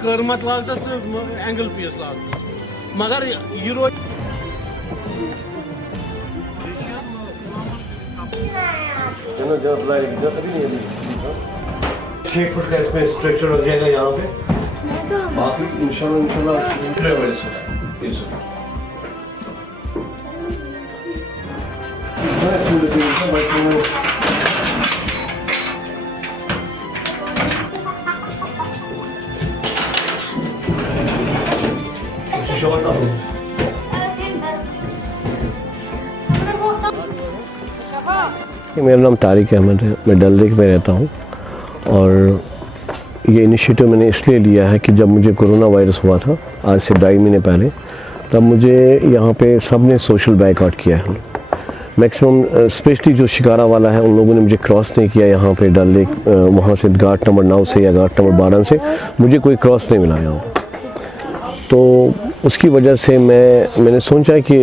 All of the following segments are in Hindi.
कर्मत लागत एंगल पीस लागत मगर ये रोज 6 फुट का इसमें स्ट्रक्चर हो जाएगा यहाँ पे बाकी इंशाल्लाह मेरा नाम तारिक अहमद है, मैं डल लेक में रहता हूँ और ये इनिशिएटिव मैंने इसलिए लिया है कि जब मुझे कोरोना वायरस हुआ था आज से 2.5 महीने पहले, तब मुझे यहाँ पे सब ने सोशल बाइकआउट किया है। मैक्सिमम स्पेशली जो शिकारा वाला है उन लोगों ने मुझे क्रॉस नहीं किया यहाँ पे डल लेक, वहाँ से घाट नंबर 9 से या घाट नंबर 12 से मुझे कोई क्रॉस नहीं मिला यहाँ। तो उसकी वजह से मैंने सोचा कि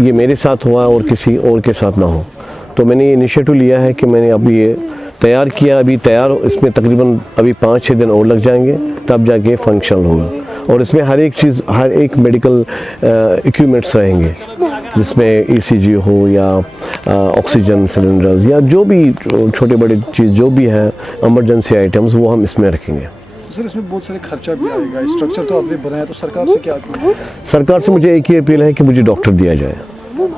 ये मेरे साथ हुआ और किसी और के साथ ना हो, तो मैंने ये इनिशिएटिव लिया है कि मैंने अभी ये तैयार किया, अभी तैयार इसमें तकरीबन अभी 5-6 दिन और लग जाएंगे तब जाके फंक्शनल होगा। और इसमें हर एक चीज़, हर एक मेडिकल इक्विपमेंट्स रहेंगे जिसमें ECG हो या ऑक्सीजन सिलेंडर्स या जो भी छोटे बड़े चीज़ जो भी है इमरजेंसी आइटम्स वो हम इसमें रखेंगे। सर इसमें बहुत सारे खर्चा भी आएगा, स्ट्रक्चर तो आपने बनाया, तो सरकार से क्या अपील? सरकार से मुझे एक ही अपील है कि मुझे डॉक्टर दिया जाए,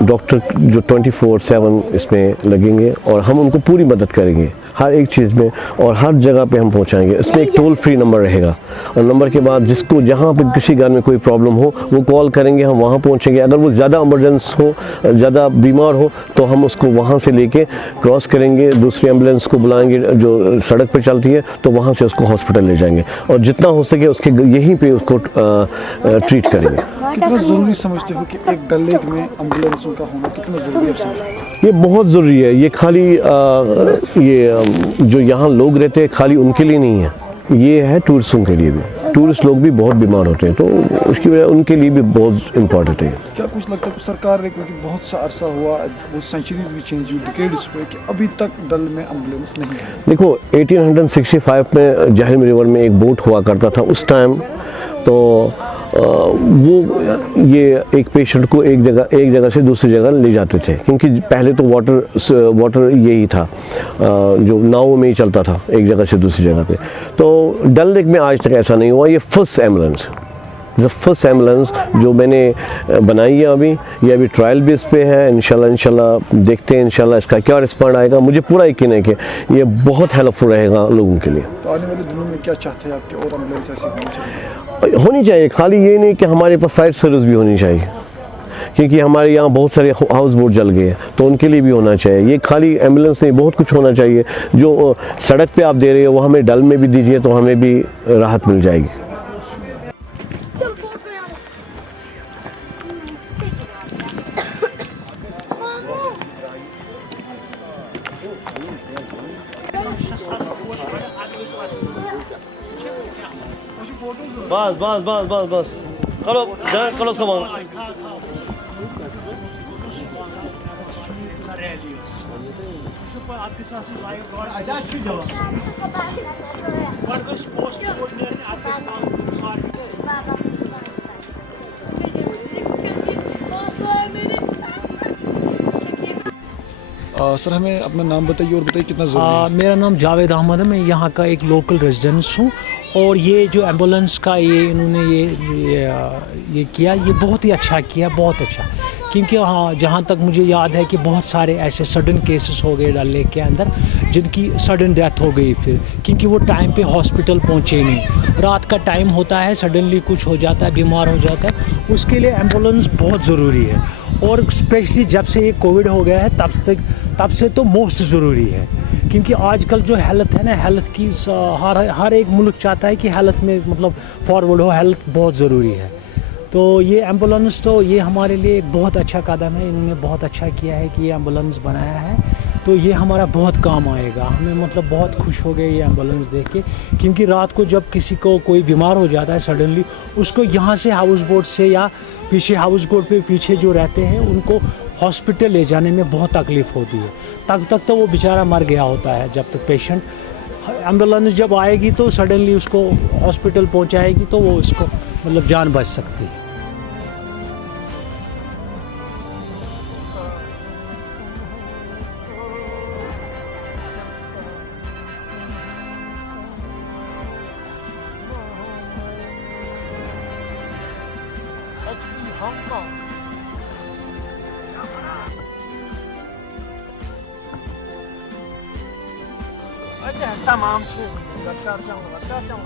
डॉक्टर जो 24/7 इसमें लगेंगे और हम उनको पूरी मदद करेंगे हर एक चीज़ में और हर जगह पे हम पहुंचाएंगे। इसमें एक टोल फ्री नंबर रहेगा और नंबर के बाद जिसको जहां पे किसी घर में कोई प्रॉब्लम हो वो कॉल करेंगे, हम वहां पहुंचेंगे। अगर वो ज़्यादा इमरजेंस हो, ज़्यादा बीमार हो तो हम उसको वहां से लेके क्रॉस करेंगे, दूसरी एम्बुलेंस को बुलाएंगे जो सड़क पर चलती है, तो वहाँ से उसको हॉस्पिटल ले जाएंगे और जितना हो सके उसके यहीं पर उसको ट्रीट करेंगे। कितना ज़रूरी समझते हो कि एक डल लेक में एम्बुलेंसों का होना कितना ज़रूरी है समझते हो? ये बहुत ज़रूरी है। ये खाली ये जो यहाँ लोग रहते हैं खाली उनके लिए नहीं है, ये है टूरिस्टों के लिए भी। टूरिस्ट लोग भी बहुत बीमार होते हैं तो उसकी वजह उनके लिए भी बहुत इम्पोर्टेंट है। क्या कुछ लगता है कि सरकार ने, क्योंकि बहुत सा अरसा हुआ, वो सेंचुरीज भी चेंज हुई, डिकेड्स हुए, कि अभी तक डल में एम्बुलेंस नहीं है? देखो 1865 में जहलम रिवर में एक बोट हुआ करता था उस टाइम, तो वो ये एक पेशेंट को एक जगह से दूसरी जगह ले जाते थे, क्योंकि पहले तो वाटर यही था जो नाव में ही चलता था एक जगह से दूसरी जगह पे। तो डल लेक में आज तक ऐसा नहीं हुआ। ये फर्स्ट एम्बुलेंस जो मैंने बनाई है अभी, ये अभी ट्रायल बेस पे है। इंशाल्लाह देखते हैं इंशाल्लाह इसका क्या रिस्पॉन्ड आएगा। मुझे पूरा यकीन है कि ये बहुत हेल्पफुल रहेगा लोगों के लिए। तो आने वाले दिनों में क्या चाहते हैं आपके, और एम्बुलेंस ऐसी होनी चाहिए? खाली ये नहीं कि हमारे पास फायर सर्विस भी होनी चाहिए, क्योंकि हमारे यहाँ बहुत सारे हाउस बोट जल गए हैं तो उनके लिए भी होना चाहिए। ये खाली एम्बुलेंस नहीं, बहुत कुछ होना चाहिए। जो सड़क पे आप दे रहे हो वो हमें डल में भी दीजिए तो हमें भी राहत मिल जाएगी। बस करो सामान। सर हमें अपना नाम बताइए और बताइए कितना ज़रूरी है। मेरा नाम जावेद अहमद है, मैं यहाँ का एक लोकल रेजिडेंस हूँ। और ये जो एम्बुलेंस का ये इन्होंने ये किया, ये बहुत ही अच्छा किया, बहुत अच्छा। क्योंकि हाँ, जहाँ तक मुझे याद है कि बहुत सारे ऐसे सडन केसेस हो गए डल लेक के अंदर जिनकी सडन डेथ हो गई, फिर क्योंकि वो टाइम पे हॉस्पिटल पहुँचे नहीं। रात का टाइम होता है, सडनली कुछ हो जाता है, बीमार हो जाता है, उसके लिए एम्बुलेंस बहुत ज़रूरी है। और स्पेशली जब से ये कोविड हो गया है तब से तो मोस्ट ज़रूरी है, क्योंकि आजकल जो हेल्थ है ना, हेल्थ की हर एक मुल्क चाहता है कि हेल्थ में मतलब फॉरवर्ड हो, हेल्थ बहुत ज़रूरी है। तो ये एम्बुलेंस तो ये हमारे लिए बहुत अच्छा कदम है, इन्होंने बहुत अच्छा किया है कि ये एम्बुलेंस बनाया है। तो ये हमारा बहुत काम आएगा। हमें मतलब बहुत खुश हो गए ये एम्बुलेंस देख के, क्योंकि रात को जब किसी को कोई बीमार हो जाता है सडनली, उसको यहाँ से हाउस बोट से या पीछे हाउस बोट पे पीछे जो रहते हैं उनको हॉस्पिटल ले जाने में बहुत तकलीफ़ होती है। तब तक तो वो बेचारा मर गया होता है। जब तक पेशेंट एम्बुलेंस जब आएगी तो सडनली उसको हॉस्पिटल पहुँचाएगी तो वो उसको मतलब जान बच सकती है। Tamam şey. Bakacağım.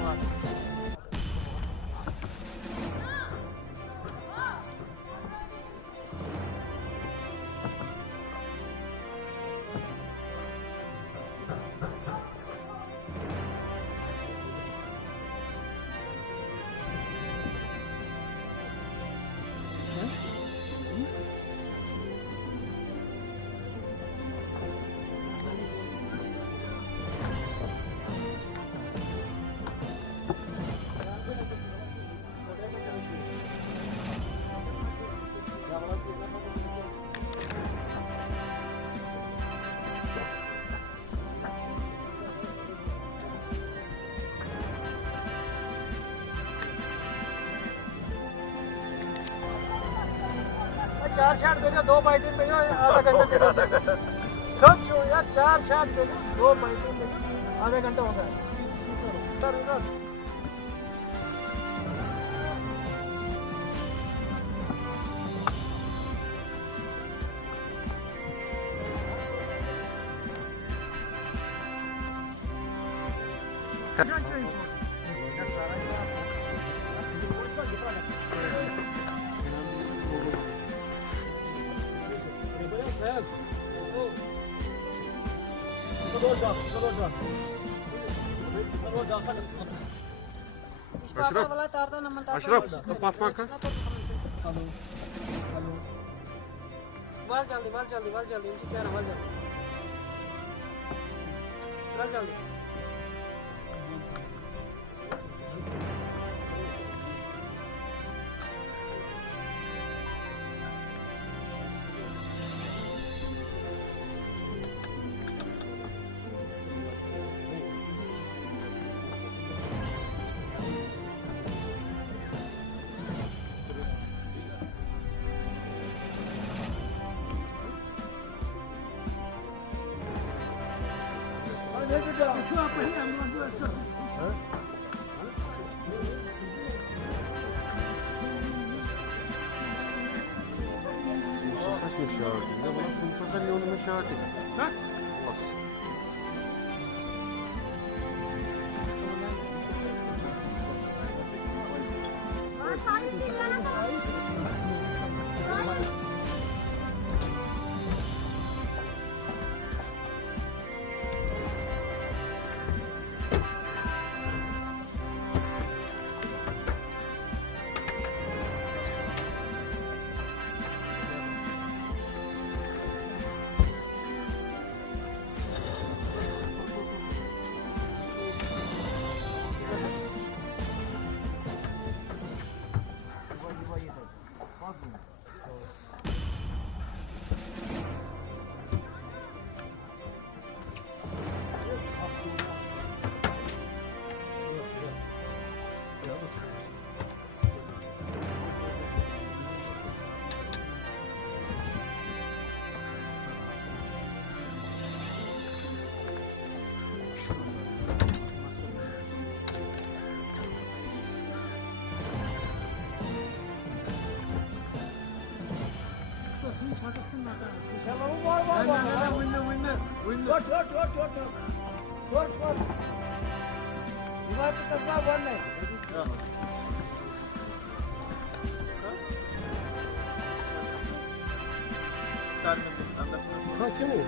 चार शॉट भेजो, 2 बाइटिंग भेजो, आधा घंटा दे दो। सब छोड़ यार, 4 शॉट भेजो, 2 बाइटिंग भेजो, आधा घंटा हो गया। इधर Aşraf, kapat bakın. Val jaldi, इनकी क्या val jaldi। हाँ क्यों नहीं,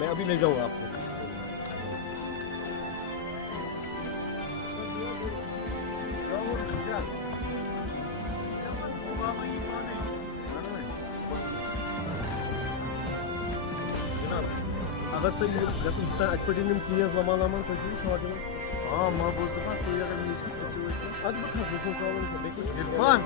मैं अभी ले जाऊँगा आपको। Agatta gasın bir tane akpetinin tiye zaman koşuyor şu anda. हाँ माँ बोलते ना कोई अगर मिशन बचे हुए तो Hadi bakalım nasıl problem देखो इरफान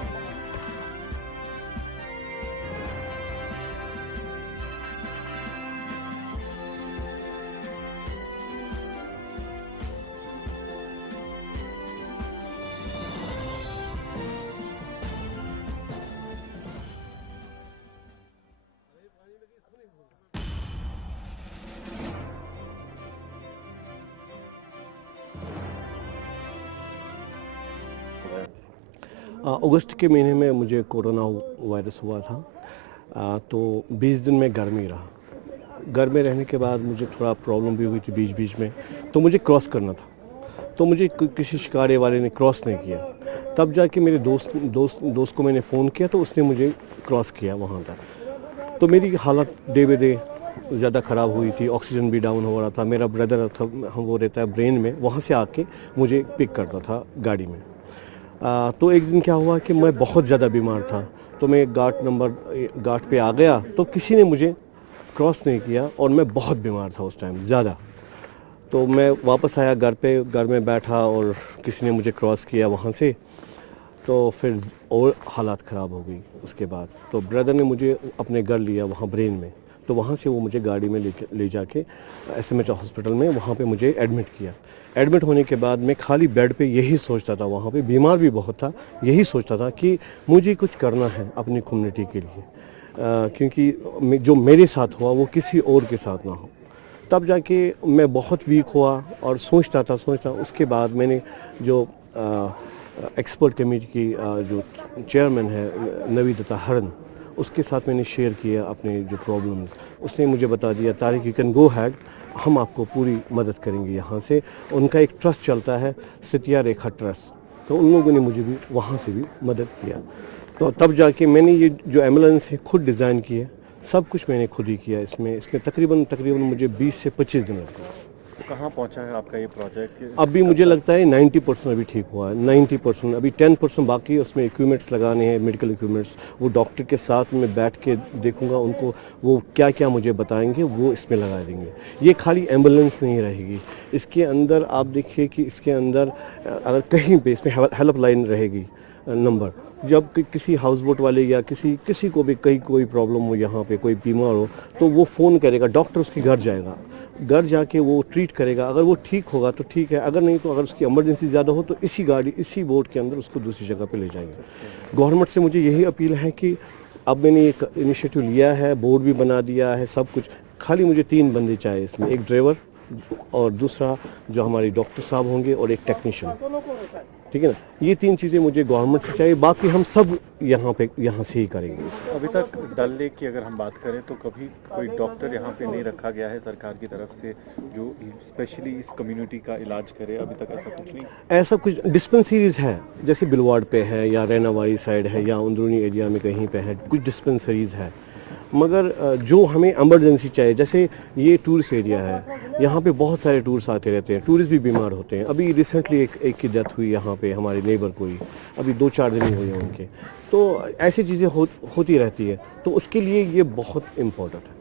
अगस्त के महीने में मुझे कोरोना वायरस हुआ था। तो 20 दिन में घर में ही रहा। घर में रहने के बाद मुझे थोड़ा प्रॉब्लम भी हुई थी बीच बीच में, तो मुझे क्रॉस करना था। तो मुझे किसी शिकारे वाले ने क्रॉस नहीं किया। तब जाके मेरे दोस्त को मैंने फ़ोन किया तो उसने मुझे क्रॉस किया वहाँ तक। तो मेरी हालत डे बाय डे ज़्यादा ख़राब हुई थी, ऑक्सीजन भी डाउन हो रहा था। मेरा ब्रदर था, वो रहता है ब्रेन में, वहाँ से आके मुझे पिक करता था गाड़ी में। तो एक दिन क्या हुआ कि मैं बहुत ज़्यादा बीमार था, तो मैं घाट पे आ गया तो किसी ने मुझे क्रॉस नहीं किया और मैं बहुत बीमार था उस टाइम ज़्यादा। तो मैं वापस आया घर में बैठा और किसी ने मुझे क्रॉस किया वहाँ से। तो फिर और हालात ख़राब हो गई उसके बाद। तो ब्रदर ने मुझे अपने घर लिया वहाँ ब्रेन में, तो वहाँ से वो मुझे गाड़ी में ले जाके SMH हॉस्पिटल में वहाँ पे मुझे एडमिट किया। एडमिट होने के बाद मैं खाली बेड पे यही सोचता था, वहाँ पे बीमार भी बहुत था, यही सोचता था कि मुझे कुछ करना है अपनी कम्युनिटी के लिए, क्योंकि जो मेरे साथ हुआ वो किसी और के साथ ना हो। तब जाके मैं बहुत वीक हुआ और सोचता उसके बाद मैंने जो एक्सपर्ट कमेटी की जो चेयरमैन है नवीदत्ता हरन, उसके साथ मैंने शेयर किया अपने जो प्रॉब्लम्स। उसने मुझे बता दिया Tariq you can go had, हम आपको पूरी मदद करेंगे यहाँ से। उनका एक ट्रस्ट चलता है सत्या रेखा ट्रस्ट, तो उन लोगों ने मुझे भी वहाँ से भी मदद किया। तो तब जाके मैंने ये जो एम्बुलेंस है खुद डिज़ाइन की है, सब कुछ मैंने खुद ही किया। इसमें तकरीबन मुझे 20 से 25 दिन लगे। कहाँ पहुँचा है आपका ये प्रोजेक्ट? अभी मुझे लगता है 90% अभी ठीक हुआ है, 90%। अभी 10% बाकी है, उसमें इक्विपमेंट्स लगाने हैं, मेडिकल इक्विपमेंट्स। वो डॉक्टर के साथ में बैठ के देखूंगा, उनको वो क्या क्या मुझे बताएंगे वो इसमें लगा देंगे। ये खाली एम्बुलेंस नहीं रहेगी, इसके अंदर आप देखिए कि इसके अंदर अगर कहीं पे इसमें हेल्प लाइन रहेगी नंबर। जब किसी हाउस बोट वाले या किसी को भी कहीं कोई प्रॉब्लम हो, यहाँ पे कोई बीमार हो, तो वो फ़ोन करेगा, डॉक्टर उसके घर जाएगा, घर जाके वो ट्रीट करेगा। अगर वो ठीक होगा तो ठीक है, अगर नहीं तो अगर उसकी इमरजेंसी ज़्यादा हो तो इसी बोट के अंदर उसको दूसरी जगह पे ले जाएंगे। गवर्नमेंट से मुझे यही अपील है कि अब मैंने एक इनिशिएटिव लिया है, बोर्ड भी बना दिया है, सब कुछ। खाली मुझे 3 बंदे चाहिए इसमें, एक ड्राइवर और दूसरा जो हमारे डॉक्टर साहब होंगे और एक टेक्नीशियन, ठीक है ना। ये 3 चीज़ें मुझे गवर्नमेंट से चाहिए, बाकी हम सब यहाँ से ही करेंगे। अभी तक डल लेक की अगर हम बात करें तो कभी कोई डॉक्टर यहाँ पे नहीं रखा गया है सरकार की तरफ से जो स्पेशली इस कम्युनिटी का इलाज करे, अभी तक ऐसा कुछ नहीं। ऐसा कुछ डिस्पेंसरीज है, जैसे बिलवाड़ पे है या रैनावाड़ी साइड है या अंदरूनी एरिया में कहीं पे है, कुछ डिस्पेंसरीज है। मगर जो हमें इमरजेंसी चाहिए, जैसे ये टूरिस्ट एरिया है, यहाँ पे बहुत सारे टूरिस्ट आते रहते हैं, टूरिस्ट भी बीमार होते हैं। अभी रिसेंटली एक की डेथ हुई यहाँ पे, हमारे नेबर को ही, अभी 2-4 दिन ही हुए हैं उनके। तो ऐसी चीज़ें होती रहती है, तो उसके लिए ये बहुत इम्पोर्टेंट है।